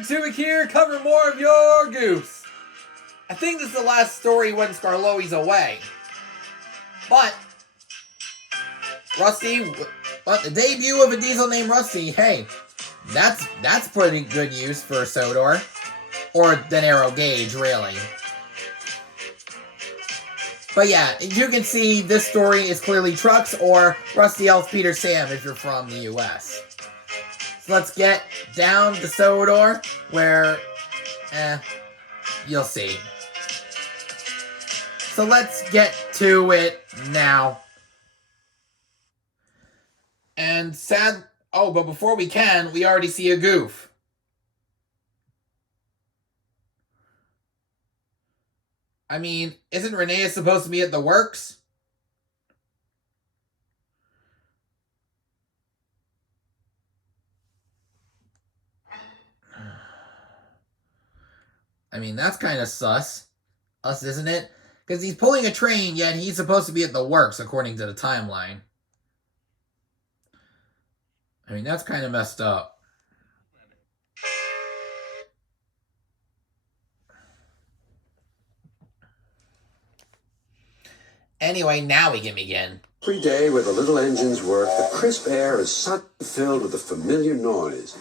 Tuvik here, cover more of your Goofs. I think this is the last story when Skarloey's away. But, Rusty, the debut of a diesel named Rusty, hey, that's pretty good use for Sodor. Or De Niro Gage, really. But yeah, as you can see, this story is clearly Trucks or Rusty Elf Peter Sam if you're from the US. So let's get down to Sodor, where, you'll see. So let's get to it now. And but before we can, we already see a goof. I mean, isn't Renee supposed to be at the works? I mean, that's kind of sus. Isn't it? Because he's pulling a train, yet he's supposed to be at the works, according to the timeline. I mean, that's kind of messed up. Anyway, now we can begin. Every day where the little engines work, the crisp air is suddenly filled with a familiar noise.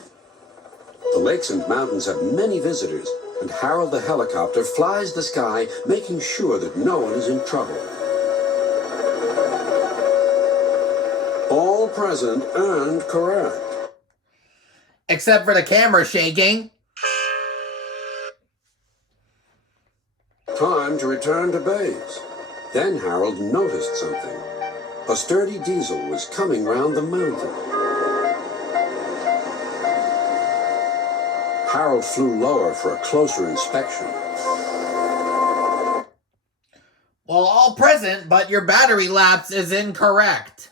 The lakes and mountains have many visitors, and Harold the helicopter flies the sky, making sure that no one is in trouble. All present and correct. Except for the camera shaking. Time to return to base. Then Harold noticed something. A sturdy diesel was coming round the mountain. Harold flew lower for a closer inspection. Well, all present, but your battery lapse is incorrect.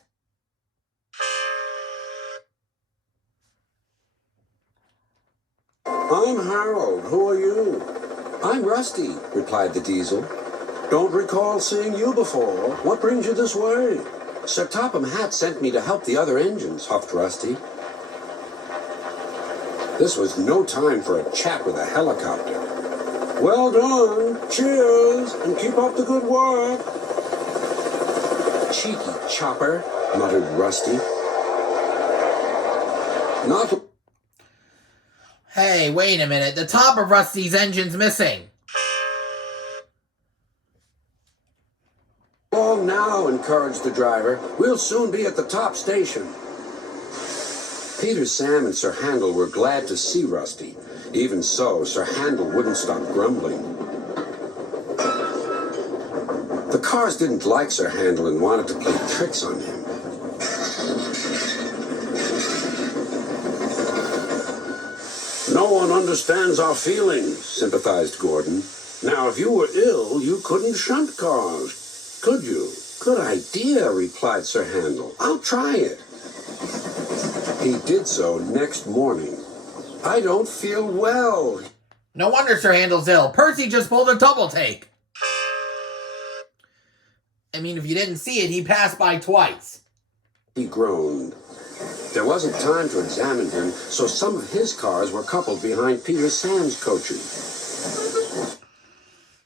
I'm Harold. Who are you? I'm Rusty, replied the diesel. Don't recall seeing you before. What brings you this way? Sir Topham Hatt sent me to help the other engines, huffed Rusty. This was no time for a chat with a helicopter. Well done. Cheers, and keep up the good work. Cheeky chopper, muttered Rusty. Not... Hey, wait a minute. The top of Rusty's engine's missing. Long now, encouraged the driver. We'll soon be at the top station. Peter, Sam, and Sir Handel were glad to see Rusty. Even so, Sir Handel wouldn't stop grumbling. The cars didn't like Sir Handel and wanted to play tricks on him. No one understands our feelings, sympathized Gordon. Now, if you were ill, you couldn't shunt cars. Could you? Good idea, replied Sir Handel. I'll try it. He did so next morning. I don't feel well. No wonder Sir Handel's ill. Percy just pulled a double take. I mean, if you didn't see it, he passed by twice. He groaned. There wasn't time to examine him, so some of his cars were coupled behind Peter Sam's coaches.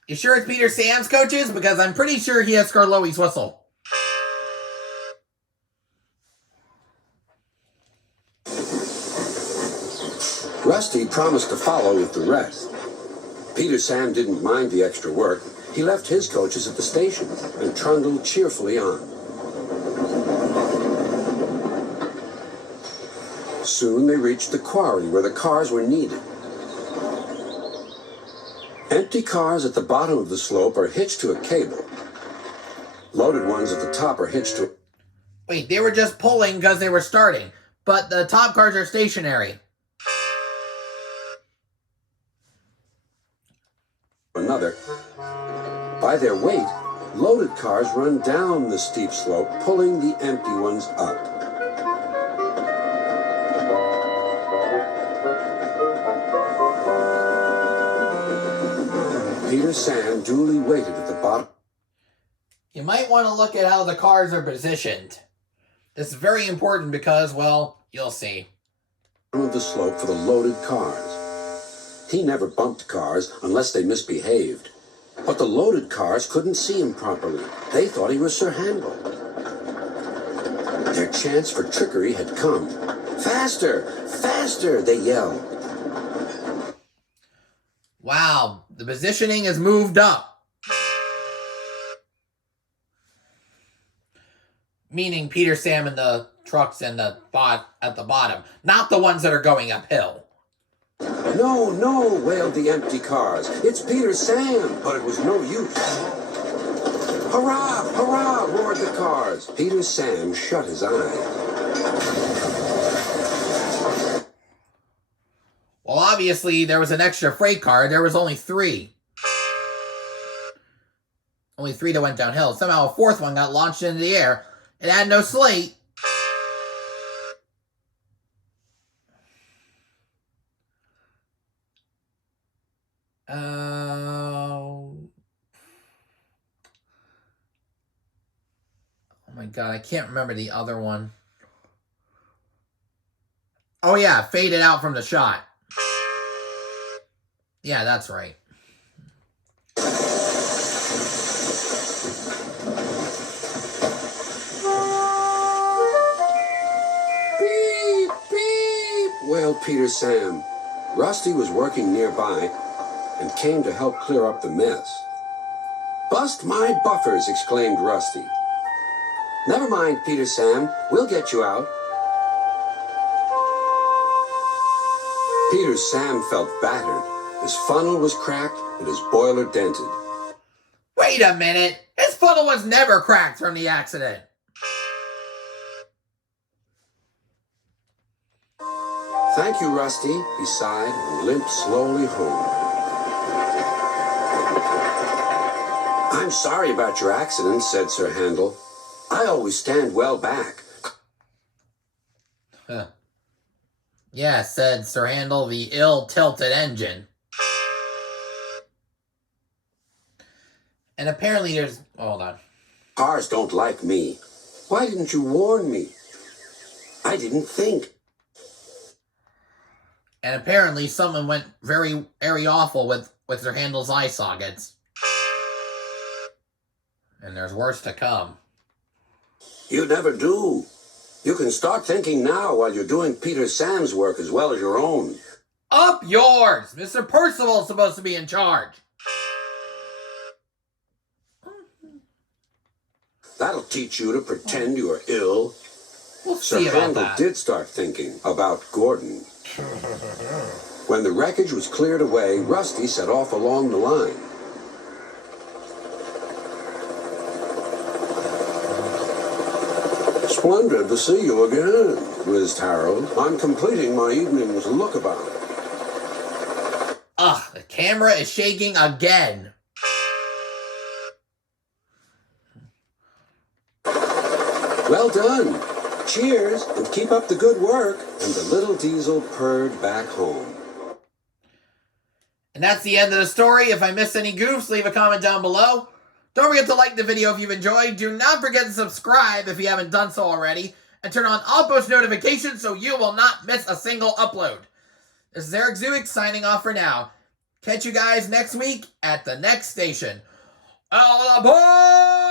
You sure it's Peter Sam's coaches? Because I'm pretty sure he has Skarloey's whistle. Rusty promised to follow with the rest. Peter Sam didn't mind the extra work. He left his coaches at the station and trundled cheerfully on. Soon they reached the quarry where the cars were needed. Empty cars at the bottom of the slope are hitched to a cable. Loaded ones at the top are hitched to... Wait, they were just pulling because they were starting, but the top cars are stationary. Another. By their weight, loaded cars run down the steep slope, pulling the empty ones up. Peter Sam duly waited at the bottom. You might want to look at how the cars are positioned. This is very important because, well, you'll see. Of the slope for the loaded cars. He never bumped cars unless they misbehaved. But the loaded cars couldn't see him properly. They thought he was Sir Handel. Their chance for trickery had come. Faster! Faster! They yelled. Wow, the positioning has moved up. Meaning Peter, Sam, and the trucks and the at the bottom. Not the ones that are going uphill. No, no, wailed the empty cars. It's Peter, Sam. But it was no use. Hurrah! Hurrah! Roared the cars. Peter, Sam shut his eyes. Well, obviously, there was an extra freight car. There was only 3. Only 3 that went downhill. Somehow a 4th one got launched into the air. It had no slate. Oh my god, I can't remember the other one. Oh yeah, faded out from the shot. Yeah, that's right. Beep, beep, wailed Peter, Sam. Rusty was working nearby and came to help clear up the mess. Bust my buffers, exclaimed Rusty. Never mind, Peter, Sam. We'll get you out. Peter, Sam felt battered. His funnel was cracked and his boiler dented. Wait a minute! His funnel was never cracked from the accident. Thank you, Rusty, he sighed and limped slowly home. I'm sorry about your accident, said Sir Handel. I always stand well back. Huh. Yeah, said Sir Handel, the ill-tilted engine. And apparently there's... Hold on. Cars don't like me. Why didn't you warn me? I didn't think. And apparently someone went very, very awful with Sir Handel's eye sockets. And there's worse to come. You never do. You can start thinking now while you're doing Peter Sam's work as well as your own. Up yours! Mr. Percival's supposed to be in charge. That'll teach you to pretend you are ill. We'll Sir see about Handel that. did start thinking about Gordon. When the wreckage was cleared away, Rusty set off along the line. Splendid to see you again, whizzed Harold. I'm completing my evening's lookabout. Ugh, the camera is shaking again. Well done. Cheers, and keep up the good work. And the little diesel purred back home. And that's the end of the story. If I missed any goofs, leave a comment down below. Don't forget to like the video if you've enjoyed. Do not forget to subscribe if you haven't done so already. And turn on all post notifications so you will not miss a single upload. This is Eric Zuick signing off for now. Catch you guys next week at the next station. All aboard!